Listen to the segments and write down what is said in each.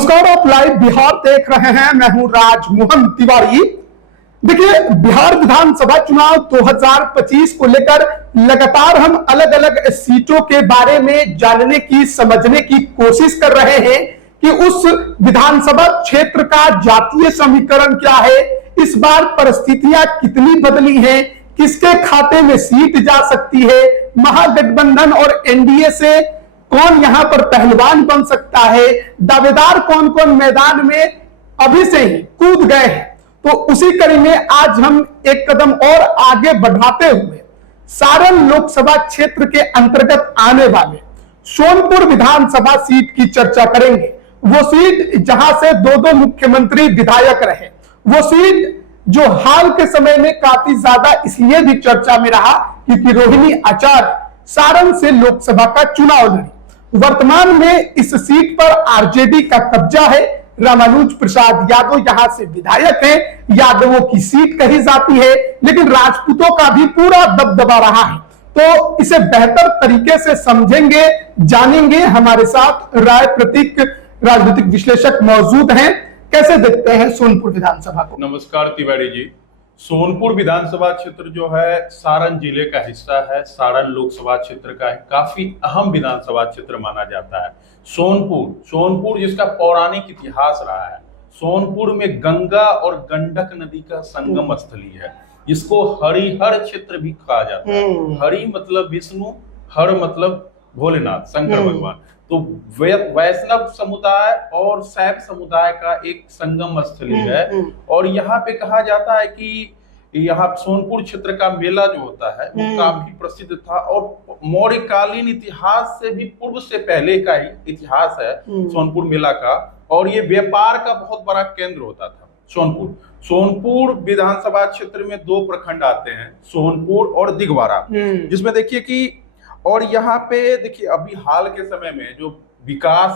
नमस्कार, आप लाइव बिहार देख रहे हैं। मैं हूं राजमोहन तिवारी। देखिए, बिहार विधानसभा चुनाव 2025 को लेकर लगातार हम अलग अलग सीटों के बारे में जानने की, समझने की कोशिश कर रहे हैं कि उस विधानसभा क्षेत्र का जातीय समीकरण क्या है, इस बार परिस्थितियां कितनी बदली हैं, किसके खाते में सीट जा सकती है, महागठबंधन और एनडीए से कौन यहां पर पहलवान बन सकता है, दावेदार कौन कौन मैदान में अभी से ही कूद गए हैं। तो उसी कड़ी में आज हम एक कदम और आगे बढ़ाते हुए सारण लोकसभा क्षेत्र के अंतर्गत आने वाले सोनपुर विधानसभा सीट की चर्चा करेंगे। वो सीट जहां से दो मुख्यमंत्री विधायक रहे, वो सीट जो हाल के समय में काफी ज्यादा इसलिए भी चर्चा में रहा क्योंकि रोहिणी आचार्य सारण से लोकसभा का चुनाव लड़ी। वर्तमान में इस सीट पर आरजेडी का कब्जा है। रामानुज प्रसाद यादव यहां से विधायक हैं, यादवों की सीट कही जाती है, लेकिन राजपूतों का भी पूरा दबदबा रहा है। तो इसे बेहतर तरीके से समझेंगे, जानेंगे। हमारे साथ राय प्रतीक राजनीतिक विश्लेषक मौजूद हैं। कैसे देखते हैं सोनपुर विधानसभा को? नमस्कार तिवारी जी। सोनपुर विधानसभा क्षेत्र जो है सारण जिले का हिस्सा है, सारण लोकसभा क्षेत्र का है, काफी अहम विधानसभा क्षेत्र माना जाता है। सोनपुर जिसका पौराणिक इतिहास रहा है। सोनपुर में गंगा और गंडक नदी का संगम स्थली है, जिसको हरिहर क्षेत्र भी कहा जाता है। हरि मतलब विष्णु, हर मतलब भोलेनाथ, शंकर भगवान। तो वैष्णव समुदाय और शैव समुदाय का एक संगम स्थली है। और यहाँ पे कहा जाता है कि यहाँ सोनपुर क्षेत्र का मेला जो होता है वो काफी प्रसिद्ध था और मौर्यकालीन इतिहास से भी पूर्व से पहले का ही इतिहास है सोनपुर मेला का। और ये व्यापार का बहुत बड़ा केंद्र होता था सोनपुर विधानसभा क्षेत्र में 2 प्रखंड आते हैं, सोनपुर और दिघवारा, जिसमें देखिए कि और यहाँ पे देखिए अभी हाल के समय में जो विकास,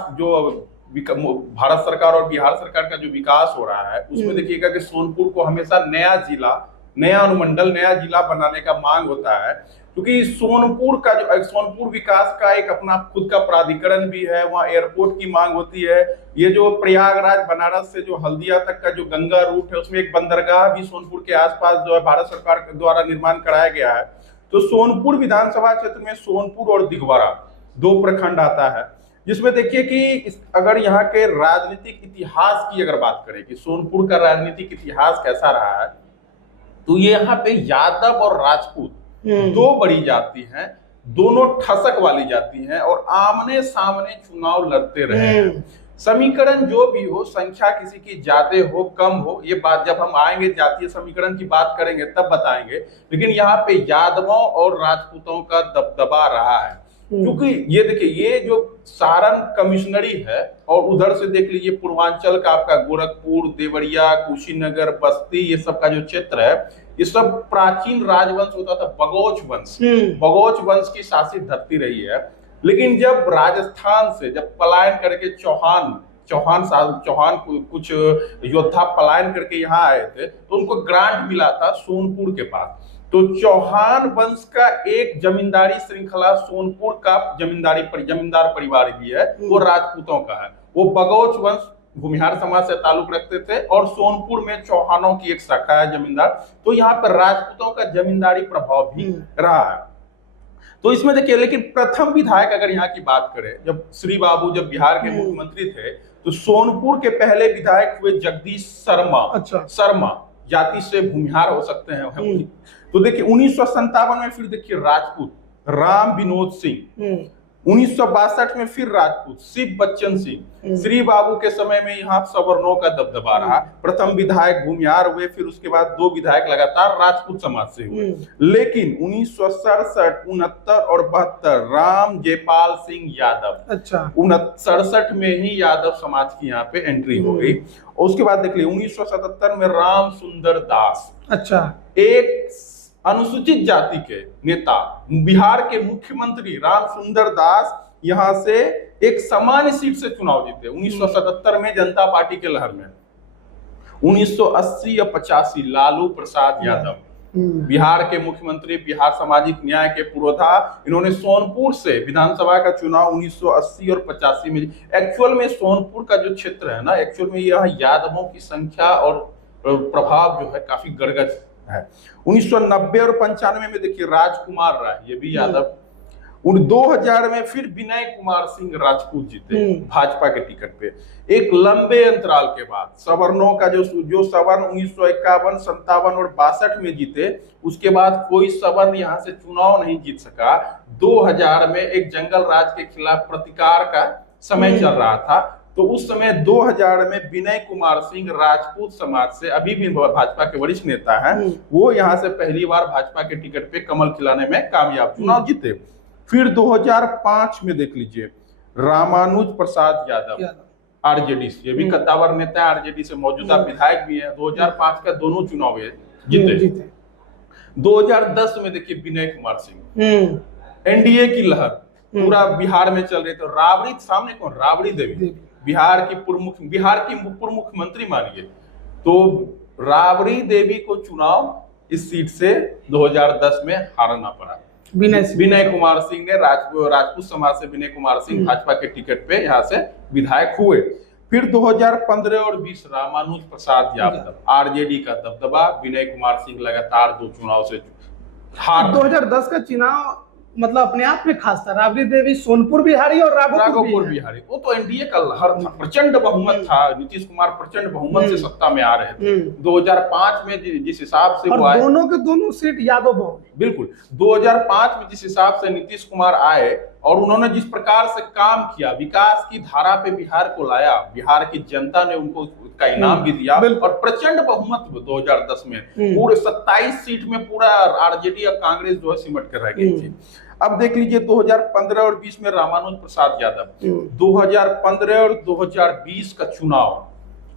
भारत सरकार और बिहार सरकार का जो विकास हो रहा है, उसमें देखिएगा कि सोनपुर को हमेशा नया जिला, नया अनुमंडल, नया जिला बनाने का मांग होता है। क्योंकि सोनपुर विकास का एक अपना खुद का प्राधिकरण भी है, वहाँ एयरपोर्ट की मांग होती है। ये जो प्रयागराज बनारस से जो हल्दिया तक का जो गंगा रूट है, उसमें एक बंदरगाह भी सोनपुर के आसपास जो है भारत सरकार द्वारा निर्माण कराया गया है। तो सोनपुर विधानसभा क्षेत्र में सोनपुर और दिघवारा 2 प्रखंड आता है, जिसमें देखिए कि अगर यहाँ के राजनीतिक इतिहास की अगर बात करें कि सोनपुर का राजनीतिक इतिहास कैसा रहा है, तो ये यहाँ पे यादव और राजपूत 2 बड़ी जाति हैं, दोनों ठसक वाली जाति हैं और आमने सामने चुनाव लड़ते रहे हैं। समीकरण जो भी हो, संख्या किसी की ज्यादा हो कम हो, ये बात जब हम आएंगे जातीय समीकरण की बात करेंगे तब बताएंगे। लेकिन यहाँ पे यादवों और राजपूतों का दबदबा रहा है। क्योंकि ये देखिए, ये जो सारण कमिश्नरी है और उधर से देख लीजिए पूर्वांचल का आपका गोरखपुर, देवरिया, कुशीनगर, बस्ती, ये सब का जो क्षेत्र है, ये सब प्राचीन राजवंश होता था, बगोच वंश की शासित धरती रही है। लेकिन जब राजस्थान से जब पलायन करके चौहान कुछ योद्धा पलायन करके यहाँ आए थे, तो उनको ग्रांट मिला था सोनपुर के पास। तो चौहान वंश का एक जमींदारी श्रृंखला सोनपुर का जमींदार परिवार भी है, वो राजपूतों का है। वो बगौच वंश भूमिहार समाज से ताल्लुक रखते थे और सोनपुर में चौहानों की एक शाखा है जमींदार। तो यहाँ पर राजपूतों का जमींदारी प्रभाव भी रहा है। तो इसमें देखिए, लेकिन प्रथम विधायक अगर यहाँ की बात करें, जब श्री बाबू जब बिहार के मुख्यमंत्री थे, तो सोनपुर के पहले विधायक हुए जगदीश शर्मा जाति से भूमिहार हो सकते हैं। तो देखिए 1957 में फिर देखिए राजपूत राम विनोद सिंह, 1962 में फिर राजपूत शिव बच्चन सिंह। श्री बाबू के समय में यहाँ सवर्णों का दबदबा रहा। प्रथम विधायक भूमिहार हुए, फिर उसके बाद 2 विधायक लगातार राजपूत समाज से हुए। लेकिन 1967, 69 और 72 राम जयपाल सिंह यादव, 67 में ही यादव समाज की यहाँ पे एंट्री हो गई। और उसके बाद देख लीजिए 1977 में राम सुंदर दास, एक अनुसूचित जाति के नेता, बिहार के मुख्यमंत्री राम सुंदर दास यहां से एक सामान्य सीट से चुनाव जीते 1977 में जनता पार्टी के लहर में। 1980 या 85 लालू प्रसाद यादव बिहार के मुख्यमंत्री, बिहार सामाजिक न्याय के पुरोधा, इन्होंने सोनपुर से विधानसभा का चुनाव 1980 और 85 में। एक्चुअल में सोनपुर का जो क्षेत्र है ना, एक्चुअल में यह यादवों की संख्या और प्रभाव जो है काफी गड़गड़ है। 1990 और 95 में देखिए राजकुमार राय, ये भी यादव। 2000 में फिर विनय कुमार सिंह राजपूत जीते भाजपा के टिकट पे, एक लंबे अंतराल के बाद। सवर्णों का जो सवर्ण 1951, 57 और 62 में जीते, उसके बाद कोई सवर्ण यहाँ से चुनाव नहीं जीत सका। 2000 में एक जंगल राज के खिलाफ प्रतिकार का समय चल रहा था, तो उस समय 2000 में विनय कुमार सिंह राजपूत समाज से, अभी भी भाजपा के वरिष्ठ नेता हैं, वो यहाँ से पहली बार भाजपा के टिकट पे कमल खिलाने में कामयाब, चुनाव जीते। फिर 2005 में देख लीजिए रामानुज प्रसाद यादव आरजेडी से, ये भी कद्दावर नेता है, आरजेडी से मौजूदा विधायक भी है। 2005 का दोनों चुनाव जीते। 2010 में देखिए विनय कुमार सिंह, एनडीए की लहर पूरा बिहार में चल रही, तो राबड़ी सामने कौन, राबड़ी देवी, बिहार की पूर्व मुख्यमंत्री मानिए, तो राबड़ी देवी को चुनाव इस सीट से 2010 में हारना पड़ा। विनय कुमार सिंह ने राजपूत समाज से विनय कुमार सिंह भाजपा के टिकट पे यहाँ से विधायक हुए। फिर 2015 और 20 रामानुज प्रसाद यादव, आरजेडी का दबदबा, विनय कुमार सिंह लगातार 2 चुनाव से हार। 2010 का चुनाव मतलब अपने आप में खास था। राबड़ी देवी सोनपुर भी हारी और राघोपुर भी हारी। वो तो एनडीए का लहर था, प्रचंड बहुमत था, नीतीश कुमार प्रचंड बहुमत से सत्ता में आ रहे थे। 2005 में जिस हिसाब से वो आए, दोनों के दोनों सीट यादव बहु, बिल्कुल 2005 में जिस हिसाब से नीतीश कुमार आए और उन्होंने जिस प्रकार से काम किया, विकास की धारा पे बिहार को लाया, बिहार की जनता ने उनको का इनाम भी दिया और प्रचंड बहुमत 2010 में पूरे 27 सीट में पूरा आरजेडी और कांग्रेस जो है सिमट कर रह गई थी। अब देख लीजिए 2015 और 20 में रामानुज प्रसाद यादव, 2015 और 2020 का चुनाव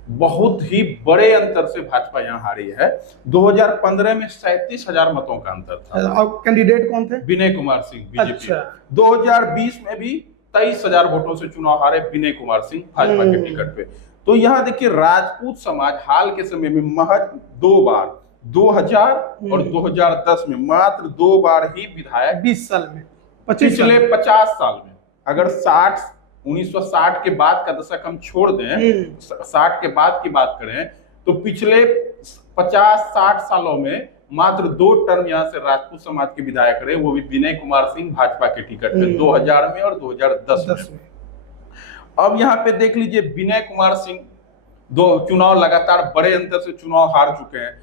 बहुत ही बड़े अंतर से भाजपा यहाँ हारी है। 2015 में 37,000 मतों का अंतर था। और कैंडिडेट कौन थे? विनय कुमार सिंह, बीजेपी। अच्छा। 2020 में भी 23,000 वोटों से चुनाव हारे विनय कुमार सिंह भाजपा के टिकट पे। तो यहाँ देखिए राजपूत समाज हाल के समय में महज 2 बार, 2000 और 2010 में मात्र 2 बार ही विधायक 20 साल में, पिछले 50 साल में, अगर 1960 के बाद का दशक हम छोड़ दें, 60 के बाद की बात करें, तो पिछले 50-60 सालों में मात्र 2 टर्म यहाँ से राजपूत समाज के विधायक रहे, वो भी विनय कुमार सिंह भाजपा के टिकट पे 2000 में और 2010 में। अब यहाँ पे देख लीजिए विनय कुमार सिंह 2 चुनाव लगातार बड़े अंतर से चुनाव हार चुके हैं।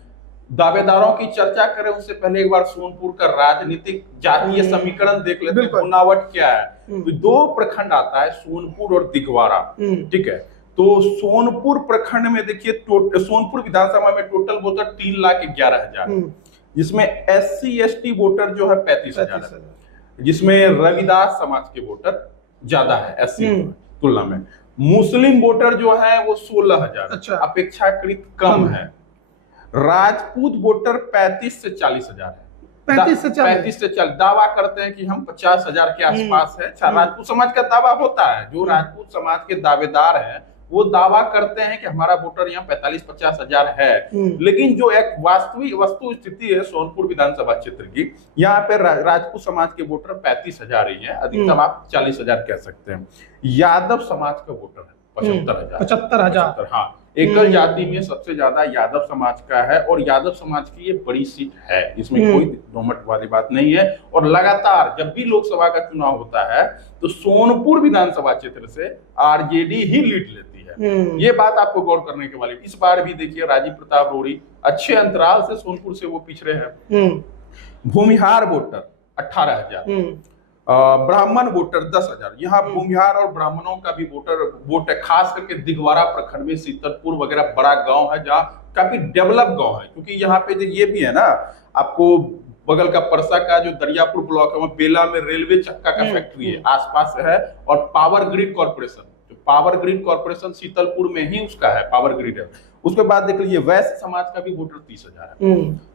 दावेदारों की चर्चा करें उससे पहले एक बार सोनपुर का राजनीतिक जातीय समीकरण देख लेते हैं, बनावट क्या है। तो 2 प्रखंड आता है, सोनपुर और दिगवारा, ठीक है। तो सोनपुर प्रखंड में देखिए सोनपुर विधानसभा में टोटल वोटर 3,11,000, जिसमें SC/ST वोटर जो है 35,000 है, जिसमें रविदास समाज के वोटर ज्यादा है SC तुलना में। मुस्लिम वोटर जो है वो 16,000, अपेक्षाकृत कम है। राजपूत वोटर 35 से 40,000 है। 35 से 40 दावा करते हैं कि हम 50,000 के आसपास है। राजपूत समाज का दावा होता है, जो राजपूत समाज के दावेदार हैं वो दावा करते हैं कि हमारा वोटर यहाँ 45-50,000 है। लेकिन जो एक वस्तु स्थिति है सोनपुर विधानसभा क्षेत्र की, यहाँ पे राजपूत समाज के वोटर 35,000 ही है, अधिकतम आप 40,000 कह सकते हैं। यादव समाज का वोटर है 75,000। हाँ, एकल जाति में सबसे ज्यादा यादव समाज का है और यादव समाज की ये बड़ी सीट है, इसमें कोई दोमट वाली बात नहीं है। और लगातार जब भी लोकसभा का चुनाव होता है तो सोनपुर विधानसभा क्षेत्र से आरजेडी ही लीड लेती है। ये बात आपको गौर करने के वाली। इस बार भी देखिए राजीव प्रताप रूडी अच्छे अंतराल से सोनपुर से वो पिछड़े हैं। भूमिहार वोटर 18,000, ब्राह्मण वोटर 10,000। यहाँ भूमिहार और ब्राह्मणों का भी वोट है, खास करके दिगवारा प्रखंड में शीतलपुर वगैरह बड़ा गांव है जहाँ काफी डेवलप गांव है, क्योंकि यहाँ पे ये भी है ना, आपको बगल का परसा का जो दरियापुर ब्लॉक है वहाँ बेला में रेलवे चक्का का फैक्ट्री है, आसपास है। और पावर ग्रिड कॉर्पोरेशन, जो पावर ग्रिड कॉर्पोरेशन शीतलपुर में ही उसका है, पावर ग्रिड है। उसके बाद देख लीजिए वैश्य समाज का भी वोटर 30,000 है।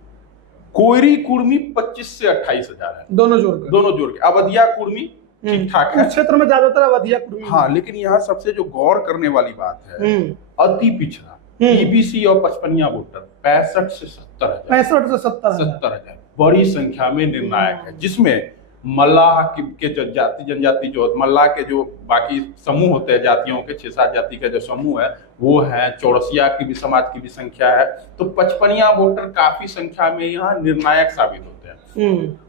कोयरी कुर्मी 25 से 28,000 है, दोनों जोड़ के। अवधिया कुर्मी ठीक ठाक है, क्षेत्र में ज्यादातर अवधिया कुर्मी। हाँ, लेकिन यहाँ सबसे जो गौर करने वाली बात है, अति पिछड़ा ईबीसी और पचपनिया वोटर 65 से 70 हजार, 65 से 70 हजार बड़ी संख्या में निर्णायक है, जिसमें मल्लाह के जनजाति जो मल्लाह के जो बाकी समूह होते हैं जातियों के 6-7 जाति का जो समूह है वो है, चौरसिया की भी समाज की भी संख्या है। तो पचपनिया वोटर काफी संख्या में यहाँ निर्णायक साबित होते हैं।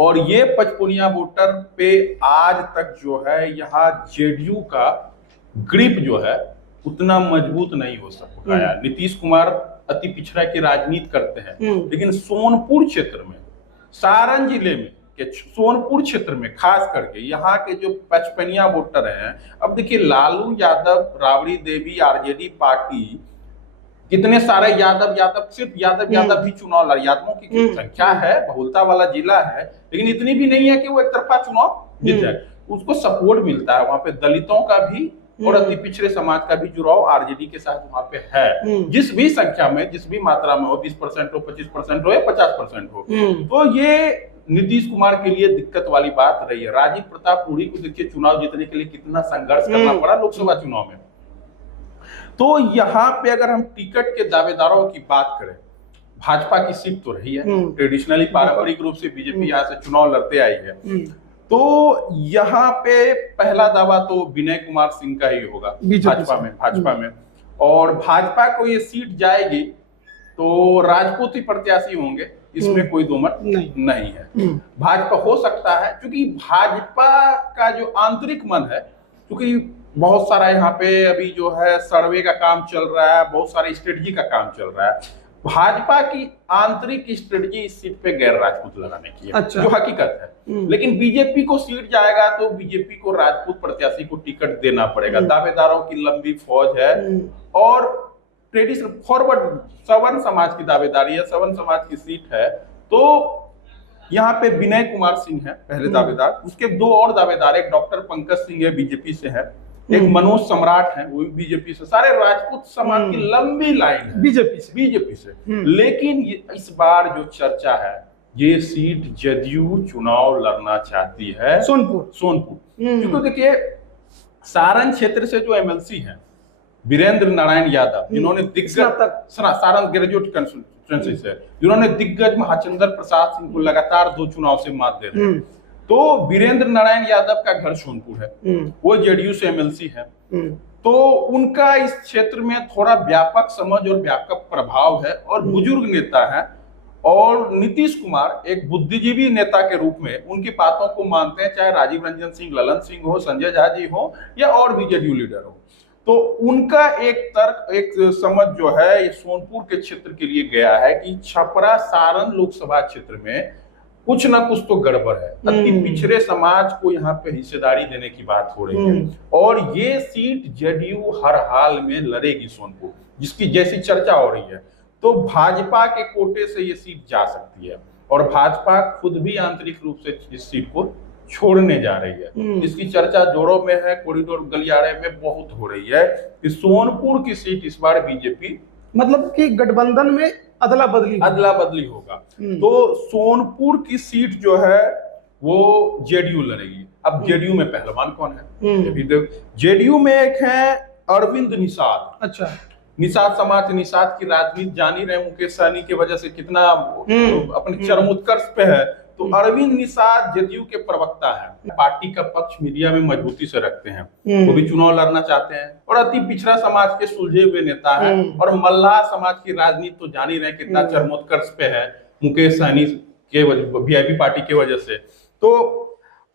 और ये पचपनिया वोटर पे आज तक जो है यहाँ जेडीयू का ग्रिप जो है उतना मजबूत नहीं हो सका। नीतीश कुमार अति पिछड़ा की राजनीति करते हैं, लेकिन सोनपुर क्षेत्र में, सारण जिले में के सोनपुर क्षेत्र में खास करके यहाँ के जो पचपनिया वोटर हैं, अब देखिए लालू यादव, राबड़ी देवी, आरजेडी पार्टी, कितने सारे यादव सिर्फ यादव भी चुनाव लड़, यादवों की संख्या है, बहुलता वाला जिला है, लेकिन इतनी भी नहीं है कि वो एक तरफा चुनाव जीत जाए। उसको सपोर्ट मिलता है, वहां पे दलितों का भी और अति पिछड़े समाज का भी जुड़ाव आरजेडी के साथ वहां पे है। जिस भी संख्या में, जिस भी मात्रा में हो, 20% हो, 25% हो या 50% हो, तो ये नीतीश कुमार के लिए दिक्कत वाली बात रही है। राजीव प्रताप रूढ़ी को देखिए चुनाव जीतने के लिए कितना संघर्ष करना पड़ा लोकसभा चुनाव में। तो यहाँ पे अगर हम टिकट के दावेदारों की बात करें, भाजपा की सीट तो रही है, ट्रेडिशनली पारंपरिक रूप से बीजेपी यहाँ से चुनाव लड़ते आई है। तो यहाँ पे पहला दावा तो विनय कुमार सिंह का ही होगा भाजपा में, और भाजपा को ये सीट जाएगी तो राजपूत ही प्रत्याशी होंगे, इसमें कोई दो मत नहीं है। भाजपा हो सकता है, क्योंकि भाजपा का जो आंतरिक मन है, क्योंकि बहुत सारा यहाँ पे अभी जो है सर्वे का काम चल रहा है, बहुत सारे स्ट्रेटजी का काम चल रहा है। भाजपा की आंतरिक स्ट्रेटजी इस सीट पे गैर राजपूत लगाने की है, अच्छा। जो हकीकत है। लेकिन बीजेपी को सीट जाएगा तो बीजेपी को राजपूत प्रत्याशी को टिकट देना पड़ेगा। दावेदारों की लंबी फौज है और ट्रेडिशनल फॉरवर्ड सवर्ण समाज की दावेदारी है, सवर्ण समाज की सीट है। तो यहाँ पे विनय कुमार सिंह है पहले दावेदार, उसके दो और दावेदार, एक डॉक्टर पंकज सिंह है बीजेपी से है, एक मनोज सम्राट है वो भी बीजेपी से। सारे राजपूत समाज की लंबी लाइन है बीजेपी से। लेकिन इस बार जो चर्चा है, ये सीट जदयू चुनाव लड़ना चाहती है सोनपुर। क्योंकि देखिए सारण क्षेत्र से जो एमएलसी है वीरेंद्र नारायण यादव, जिन्होंने दिग्गज सारण ग्रेजुएट कंस्टिट्यूएंसी से, जिन्होंने दिग्गज महाचंद्र प्रसाद सिंह को लगातार 2 चुनाव से मात दे रहे हैं। तो वीरेंद्र नारायण यादव का घर सोनपुर है, वो जेडीयू से एमएलसी है, तो उनका इस क्षेत्र में थोड़ा व्यापक समझ और व्यापक प्रभाव है और बुजुर्ग नेता है। और नीतीश कुमार एक बुद्धिजीवी नेता के रूप में उनकी बातों को मानते हैं, चाहे राजीव रंजन सिंह, ललन सिंह हो, संजय झा जी हो या और भी जेडीयू लीडर हो। तो उनका एक तर्क, एक समझ जो है ये सोनपुर के क्षेत्र के लिए गया है कि छपरा सारण लोकसभा क्षेत्र में कुछ ना कुछ तो गड़बड़ है, अति पिछड़े समाज को यहाँ पे हिस्सेदारी देने की बात हो रही है और ये सीट जेडीयू हर हाल में लड़ेगी सोनपुर, जिसकी जैसी चर्चा हो रही है। तो भाजपा के कोटे से ये सीट जा सकती है और भाजपा खुद भी आंतरिक रूप से इस सीट को छोड़ने जा रही है। इसकी चर्चा जोरों में है, कॉरिडोर गलियारे में बहुत हो रही है कि सोनपुर की सीट इस बार बीजेपी, मतलब कि गठबंधन में अदला बदली होगा। तो सोनपुर की सीट जो है वो जेडीयू लड़ेगी। अब जेडीयू में पहलवान कौन है? जेडीयू में एक है अरविंद निषाद। अच्छा, निषाद समाज, निषाद की राजनीति जानी रहे, मुकेश सहनी की वजह से कितना अपने चरम उत्कर्ष पे है। तो अरविंद निषाद जेडीयू के प्रवक्ता है, पार्टी का पक्ष मीडिया में मजबूती से रखते हैं, वो भी चुनाव लड़ना चाहते हैं और अति पिछड़ा समाज के सुलझे हुए नेता है और मल्लाह समाज की राजनीति तो जान ही रहे कितना चरमोत्कर्ष पे है मुकेश सहनी के वीआईपी पार्टी की वजह से। तो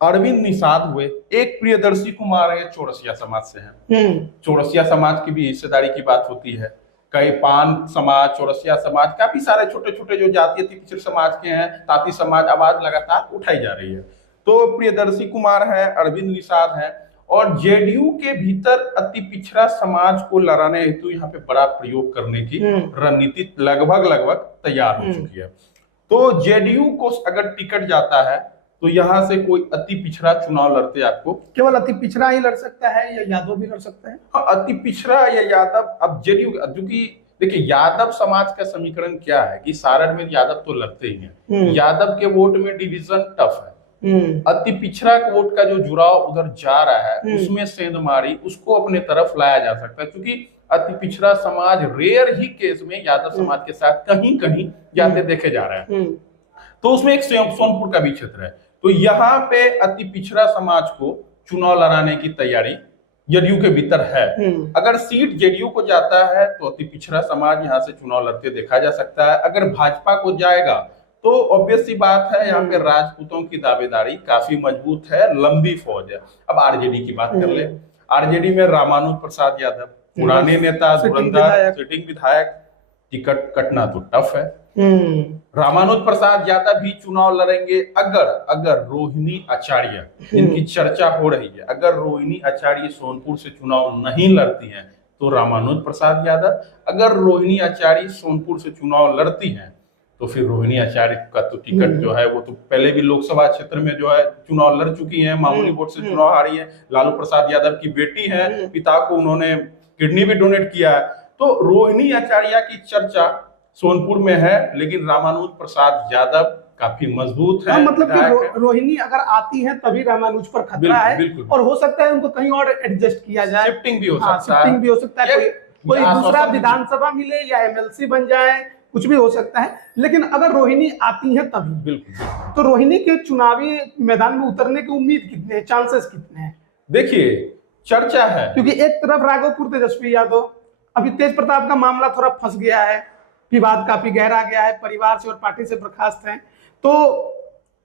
अरविंद निषाद हुए, एक प्रियदर्शी कुमार है, चौरसिया समाज से है। चौरसिया समाज की भी हिस्सेदारी की बात होती है, कई पान समाज, चौरसिया समाज, काफी सारे छोटे छोटे जो जातीय पिछड़े समाज के हैं, ताती समाज, आवाज लगातार उठाई जा रही है। तो प्रियदर्शी कुमार है, अरविंद निषाद है और जेडीयू के भीतर अति पिछड़ा समाज को लड़ाने हेतु यहाँ पे बड़ा प्रयोग करने की रणनीति लगभग तैयार हो चुकी है। तो जेडीयू को अगर टिकट जाता है तो यहाँ से कोई अति पिछड़ा चुनाव लड़ते आपको, केवल अति पिछड़ा ही लड़ सकता है या यादव भी लड़ सकता है? हाँ, अति पिछड़ा या यादव। अब जेडीयू, क्योंकि देखिए यादव समाज का समीकरण क्या है कि सारण में यादव तो लड़ते ही हैं, यादव के वोट में डिवीजन टफ है, अति पिछड़ा वोट का जो जुड़ाव उधर जा रहा है उसमें सेंधमारी उसको अपने तरफ लाया जा सकता है, क्योंकि अति पिछड़ा समाज रेयर ही केस में यादव समाज के साथ कहीं कहीं जाते देखे जा रहे हैं। तो उसमें एक सोनपुर का भी क्षेत्र है। तो यहाँ पे अति पिछड़ा समाज को चुनाव लड़ाने की तैयारी जदयू के भीतर है। अगर सीट जदयू को जाता है तो अति पिछड़ा समाज यहाँ से चुनाव लड़ते देखा जा सकता है। अगर भाजपा को जाएगा तो ऑब्वियस सी बात है, यहाँ पे राजपूतों की दावेदारी काफी मजबूत है, लंबी फौज है। अब आरजेडी की बात कर ले। आरजेडी में रामानुज प्रसाद यादव पुराने नेता, धुरंधर, सिटिंग विधायक, टिकट कटना तो टफ है। रामानुज प्रसाद यादव भी चुनाव लड़ेंगे अगर रोहिणी आचार्य, इनकी चर्चा हो रही है, अगर रोहिणी आचार्य सोनपुर से चुनाव नहीं लड़ती हैं तो रामानुज प्रसाद यादव, अगर रोहिणी आचार्य सोनपुर से चुनाव लड़ती हैं तो फिर रोहिणी आचार्य का तो टिकट जो है वो तो पहले भी लोकसभा क्षेत्र में जो है चुनाव लड़ चुकी है, मामूली वोट से चुनाव हारी है। लालू प्रसाद यादव की बेटी है, पिता को उन्होंने किडनी भी डोनेट किया है। तो रोहिणी आचार्य की चर्चा सोनपुर में है, लेकिन रामानुज प्रसाद यादव काफी मजबूत है। मतलब कि रोहिणी अगर आती है तभी रामानुज पर खतरा है। बिल्कुल। और हो सकता है उनको कहीं और एडजस्ट किया जाए, शिफ्टिंग भी हो सकता है, कोई दूसरा विधानसभा मिले या एमएलसी बन जाए, कुछ भी हो सकता है। लेकिन अगर रोहिणी आती है तभी। बिल्कुल। तो रोहिणी के चुनावी मैदान में उतरने की उम्मीद कितने हैं, चांसेस कितने हैं? देखिए चर्चा है, क्योंकि एक तरफ राघोपुर तेजस्वी यादव, अभी तेज प्रताप का मामला थोड़ा फंस गया है, विवाद काफी गहरा गया है, परिवार से और पार्टी से बर्खास्त हैं, तो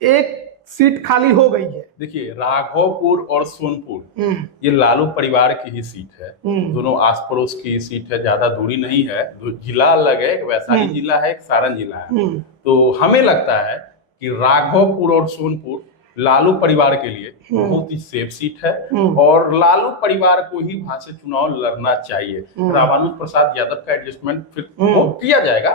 एक सीट खाली हो गई है। देखिए राघोपुर और सोनपुर ये लालू परिवार की ही सीट है, दोनों आस पड़ोस की सीट है, ज्यादा दूरी नहीं है। दो जिला अलग है, एक वैशाली जिला है, एक सारण जिला है। तो हमें लगता है कि राघोपुर और सोनपुर लालू परिवार के लिए बहुत ही सेफ सीट है और लालू परिवार को ही वहां से चुनाव लड़ना चाहिए। रामानुज प्रसाद यादव का एडजस्टमेंट फिर किया जाएगा।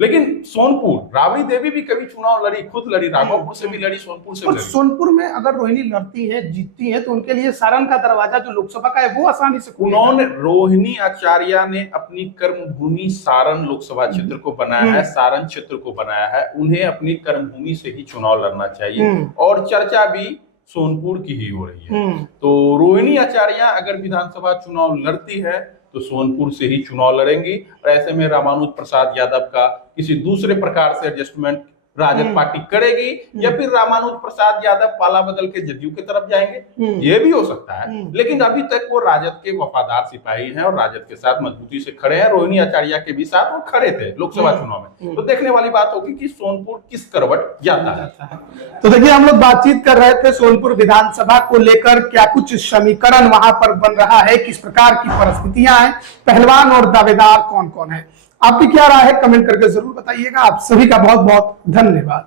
लेकिन सोनपुर राबड़ी देवी भी कभी चुनाव लड़ी, खुद लड़ी, राघोपुर से भी लड़ी, सोनपुर से भी लड़ी। सोनपुर में अगर रोहिणी लड़ती है, जीतती है, तो उनके लिए सारण का दरवाजा जो लोकसभा का है वो आसानी से उन्होंने रोहिणी आचार्य ने अपनी कर्मभूमि सारण लोकसभा क्षेत्र को बनाया है, सारण क्षेत्र को बनाया है। उन्हें अपनी कर्मभूमि से ही चुनाव लड़ना चाहिए और चर्चा भी सोनपुर की ही हो रही है। तो रोहिणी आचार्य अगर विधानसभा चुनाव लड़ती है तो सोनपुर से ही चुनाव लड़ेंगी और ऐसे में रामानुज प्रसाद यादव का किसी दूसरे प्रकार से एडजस्टमेंट राजद पार्टी करेगी या फिर रामानुज प्रसाद यादव पाला बदल के जदयू की तरफ जाएंगे, ये भी हो सकता है। लेकिन अभी तक वो राजद के वफादार सिपाही हैं और राजद के साथ मजबूती से खड़े हैं। रोहिणी आचार्य के भी साथ वो खड़े थे लोकसभा चुनाव में। तो देखने वाली बात होगी कि सोनपुर किस करवट जाता है। तो देखिए हम लोग बातचीत कर रहे थे सोनपुर विधानसभा को लेकर, क्या कुछ समीकरण वहां पर बन रहा है, किस प्रकार की परिस्थितियां हैं, पहलवान और दावेदार कौन कौन है। आपकी क्या राय है कमेंट करके जरूर बताइएगा। आप सभी का बहुत बहुत धन्यवाद।